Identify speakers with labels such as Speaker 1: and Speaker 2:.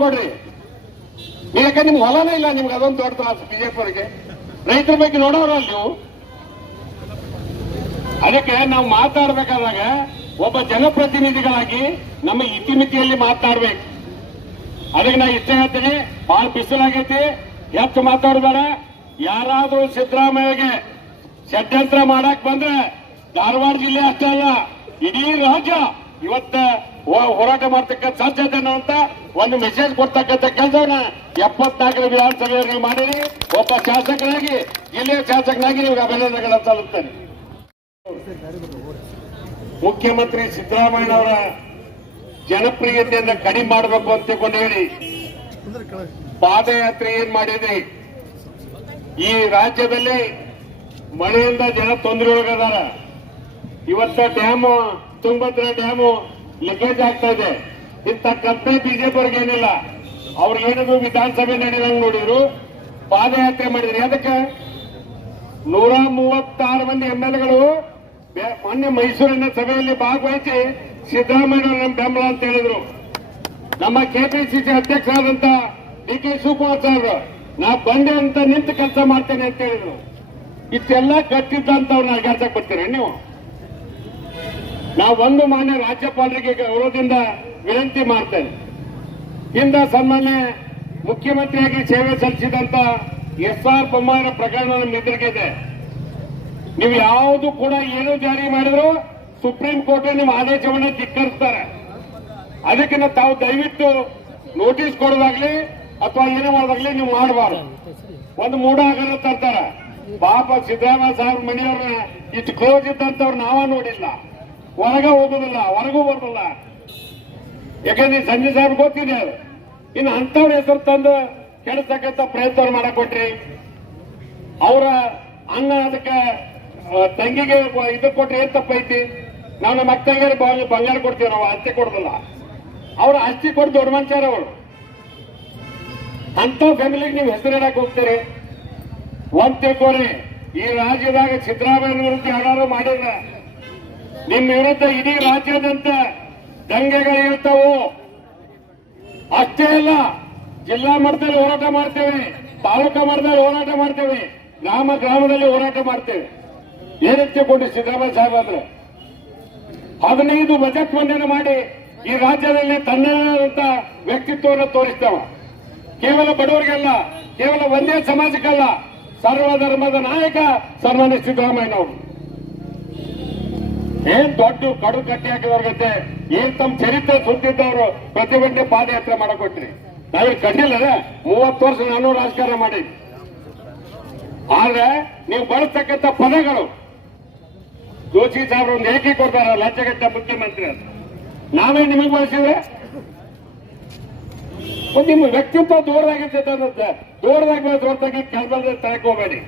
Speaker 1: ಕೊಡ್ರಿ. ಯಾಕೆ ನಿಮ್ಗೆ ಹೊಲನೇ ಇಲ್ಲ, ನಿಮ್ಗೆ ಅದೊಂದು ದೊಡ್ಡ ತ್ರಾಸು ಬಿಜೆಪಿಯವರಿಗೆ. ರೈತರ ಬಗ್ಗೆ ನೋಡೋರಲ್ಲ ನೀವು. ಅದಕ್ಕೆ ನಾವು ಮಾತಾಡ್ಬೇಕಾದಾಗ ಒಬ್ಬ ಜನಪ್ರತಿನಿಧಿಗಳಾಗಿ ನಮ್ಮ ಇತಿಮಿತಿಯಲ್ಲಿ ಮಾತಾಡ್ಬೇಕು. ಅದಕ್ಕೆ ನಾ ಇಷ್ಟ ಹೇಳ್ತೀನಿ ಬಹಳ ಬಿಸಿಲಾಗೈತಿ, ಹೆಚ್ಚು ಮಾತಾಡಬೇಡ. ಯಾರಾದ್ರೂ ಸಿದ್ದರಾಮಯ್ಯಗೆ ಷಡ್ಯಂತ್ರ ಮಾಡಕ್ ಬಂದ್ರೆ ಧಾರವಾಡ ಜಿಲ್ಲೆ ಅಷ್ಟೇ ಅಲ್ಲ, ಇಡೀ ರಾಜ್ಯ ಇವತ್ತ ಹೋರಾಟ ಮಾಡ್ತಕ್ಕ ಸಾಧ್ಯತೆ ಅಂತ ಒಂದು ಮೆಸೇಜ್ ಕೊಡ್ತಕ್ಕಂಥ ಕೆಲಸವನ್ನ ಎಪ್ಪತ್ನಾಲ್ಕರ ವಿಧಾನಸಭೆಯಲ್ಲಿ ನೀವು ಮಾಡಿರಿ. ಒಬ್ಬ ಶಾಸಕನಾಗಿ ಜಿಲ್ಲೆಯ ಶಾಸಕನಾಗಿ ನಿಮ್ಗೆ ಅಭಿನಂದನೆಗಳನ್ನು ಸಲ್ಲುತ್ತೇನೆ ಮುಖ್ಯಮಂತ್ರಿ ಸಿದ್ದರಾಮಯ್ಯನವರ ಜನಪ್ರಿಯತೆಯನ್ನ ಕಡಿಮೆ ಮಾಡಬೇಕು ಅಂತ ಹೇಳಿ ಪಾದಯಾತ್ರೆ ಏನ್ ಮಾಡಿದ್ರಿ? ಈ ರಾಜ್ಯದಲ್ಲಿ ಮಳೆಯಿಂದ ಜನ ತೊಂದರೆ ಒಳಗದಾರ ಇವತ್ತ ಡ್ಯಾಮು ತುಂಗಭದ್ರಾ ಡ್ಯಾಮು ಲೀಕೇಜ್ ಆಗ್ತಾ ಇದೆ. ಇಂಥ ಕಪ್ಪೆ ಬಿಜೆಪಿ ಏನಿಲ್ಲ. ಅವ್ರಿಗೇನಿದ್ರು ವಿಧಾನಸಭೆ ನಡೆದಂಗ್ ನೋಡಿದ್ರು. ಪಾದಯಾತ್ರೆ ಮಾಡಿದ್ರಿ. ಅದಕ್ಕೆ ನೂರ ಮೂವತ್ತಾರು ಮಂದಿ ಎಂ ಎಲ್ ಎಗಳು ಮೊನ್ನೆ ಮೈಸೂರಿನ ಸಭೆಯಲ್ಲಿ ಭಾಗವಹಿಸಿ ಸಿದ್ದರಾಮಯ್ಯ ಬೆಂಬಲ ಅಂತ ಹೇಳಿದ್ರು. ನಮ್ಮ ಕೆಪಿಸಿಸಿ ಅಧ್ಯಕ್ಷರಾದಂತ ಡಿ ಕೆ ಶಿವಕುಮಾರ್ ಸರ್, ನಾ ಬಂಡೆ ಅಂತ ನಿಂತು ಕೆಲಸ ಮಾಡ್ತೇನೆ ಅಂತ ಹೇಳಿದ್ರು. ಇಷ್ಟೆಲ್ಲ ಕಟ್ಟಿದ್ದಂತವ್ರನ್ನ ಅಗಾಚಕ್ ಬರ್ತೀರ ನೀವು? ನಾವು ಒಂದು ಮಾನ್ಯ ರಾಜ್ಯಪಾಲರಿಗೆ ಗೌರವದಿಂದ ವಿನಂತಿ ಮಾಡ್ತೇನೆ. ಇಂದ ಸನ್ಮಾನ್ಯ ಮುಖ್ಯಮಂತ್ರಿಯಾಗಿ ಸೇವೆ ಸಲ್ಲಿಸಿದಂತ ಎಸ್ ಆರ್ ಬೊಮ್ಮಾಯಿರ ಪ್ರಕರಣ ನಮ್ಮ ಎದುರಿಗಿದೆ ನೀವು ಯಾವುದು ಕೂಡ ಏನು ಜಾರಿ ಮಾಡಿದ್ರು ಸುಪ್ರೀಂ ಕೋರ್ಟ್ ನಿಮ್ಮ ಆದೇಶವನ್ನು ಧಿಕ್ಕರಿಸ್ತಾರೆ. ಅದಕ್ಕಿಂತ ತಾವು ದಯವಿಟ್ಟು ನೋಟಿಸ್ ಕೊಡೋದಾಗ್ಲಿ ಅಥವಾ ಏನೋ ಮಾಡೋದಾಗ್ಲಿ ನೀವು ಮಾಡಬಾರ್ದು. ಒಂದು ಮೂಡ ಆಗಲ್ಲ ತರ್ತಾರೆ ಪಾಪ ಸಿದ್ದರಾಮಯ್ಯ ಸಾಹೇಬ್ ಮನೆಯವ್ರನ್ನ ಇಷ್ಟು ಕ್ಲೋಸ್ ಇದ್ದಂತವ್ರು ನಾವ ನೋಡಿಲ್ಲ. ಹೊರಗ ಹೋಗೋದಿಲ್ಲ, ಹೊರಗೂ ಬರೋದಿಲ್ಲ. ಯಾಕಂದ್ರೆ ಸಂಜೆ ಸಾಹೇಬ್ ಗೊತ್ತಿದೆ ಇನ್ನು ಅಂತವ್ರ ಹೆಸರು ತಂದು ಕೆಡಿಸ್ತಕ್ಕಂಥ ಪ್ರಯತ್ನ ಮಾಡಕ್ ಕೊಟ್ರಿ ಅವರ ಅಣ್ಣ ಅದಕ್ಕೆ ತಂಗಿಗೆ ಇದು ಕೊಟ್ರೆ ಏನ್ ತಪ್ಪೈತಿ? ನಾವು ನಮ್ಮ ಅಕ್ಕ ಬಂಗಾರ ಕೊಡ್ತೀವಿ, ನಾವು ಆಸ್ತಿ ಕೊಡೋದಿಲ್ಲ. ಅವ್ರ ಆಸ್ತಿ ಕೊಟ್ಟು ದೊಡ್ಡ ಮನುಷ್ಯರ ಅವರು. ಅಂತ ಫ್ಯಾಮಿಲಿಗೆ ನೀವು ಹೆಸರು ಇಡಕ್ ಹೋಗ್ತೀರಿ. ಒಂದ್ ತಿಳ್ಕೊರಿ ಈ ರಾಜ್ಯದಾಗ ಸಿದ್ದರಾಮಯ್ಯ ಯಾರು ಮಾಡಿದ್ರ ನಿಮ್ಮ ವಿರುದ್ಧ ಇಡೀ ರಾಜ್ಯದಂತ ದಂಗೆಗಳು ಇರ್ತಾವು. ಅಷ್ಟೇ ಅಲ್ಲ, ಜಿಲ್ಲಾ ಮಟ್ಟದಲ್ಲಿ ಹೋರಾಟ ಮಾಡ್ತೇವೆ, ತಾಲೂಕಾ ಮಟ್ಟದಲ್ಲಿ ಹೋರಾಟ ಮಾಡ್ತೇವೆ ಗ್ರಾಮ ಗ್ರಾಮದಲ್ಲಿ ಹೋರಾಟ ಮಾಡ್ತೇವೆ. ಏನಕ್ಕೆ ಕೊಂಡು ಸಿದ್ದರಾಮಯ್ಯ ಸಾಹೇಬ್ ಹದಿನೈದು ಬಜೆಟ್ ಮಂಡನೆ ಮಾಡಿ ಈ ರಾಜ್ಯದಲ್ಲಿ ತನ್ನದಂತ ವ್ಯಕ್ತಿತ್ವವನ್ನು ತೋರಿಸ್ತೇವ. ಕೇವಲ ಬಡವರಿಗೆಲ್ಲ, ಕೇವಲ ಒಂದೇ ಸಮಾಜಕ್ಕಲ್ಲ, ಸರ್ವಧರ್ಮದ ನಾಯಕ ಸನ್ಮಾನ್ಯ ಸಿದ್ದರಾಮಯ್ಯನವರು. ಏನ್ ದೊಡ್ಡ ಕಡು ಕಟ್ಟಿ ಹಾಕಿದವ್ರ ಜೊತೆ ಏನ್ ತಮ್ಮ ಚರಿತ್ರೆ ಸುತ್ತಿದ್ದವರು ಪ್ರತಿಭಟನೆ ಪಾದಯಾತ್ರೆ ಮಾಡಕೊಟ್ರಿ? ನಾವೇ ಕಟ್ಟಿಲ್ಲ ಮೂವತ್ತು ವರ್ಷ ನಾನು ರಾಜಕಾರಣ ಮಾಡಿ ಆದ್ರೆ ನೀವು ಬಳಸ್ತಕ್ಕಂಥ ಪದಗಳು. ಜೋಶಿ ಸಾಹೇಬ್ರು ಒಂದು ಏಕೆ ಕೊಡ್ತಾರ ಲಂಚಗಟ್ಟ ಮುಖ್ಯಮಂತ್ರಿ ಅಂತ. ನಾವೇ ನಿಮಗೆ ಬಳಸಿದ್ರೆ? ನಿಮ್ಮ ವ್ಯಕ್ತಿತ್ವ ದೂರದಾಗಿರ್ತೈತೆ ದೂರದಾಗ ಹೊರತಾಗಿ ಕೆಲಸ ತಳಕ್ ಹೋಗಬೇಡಿ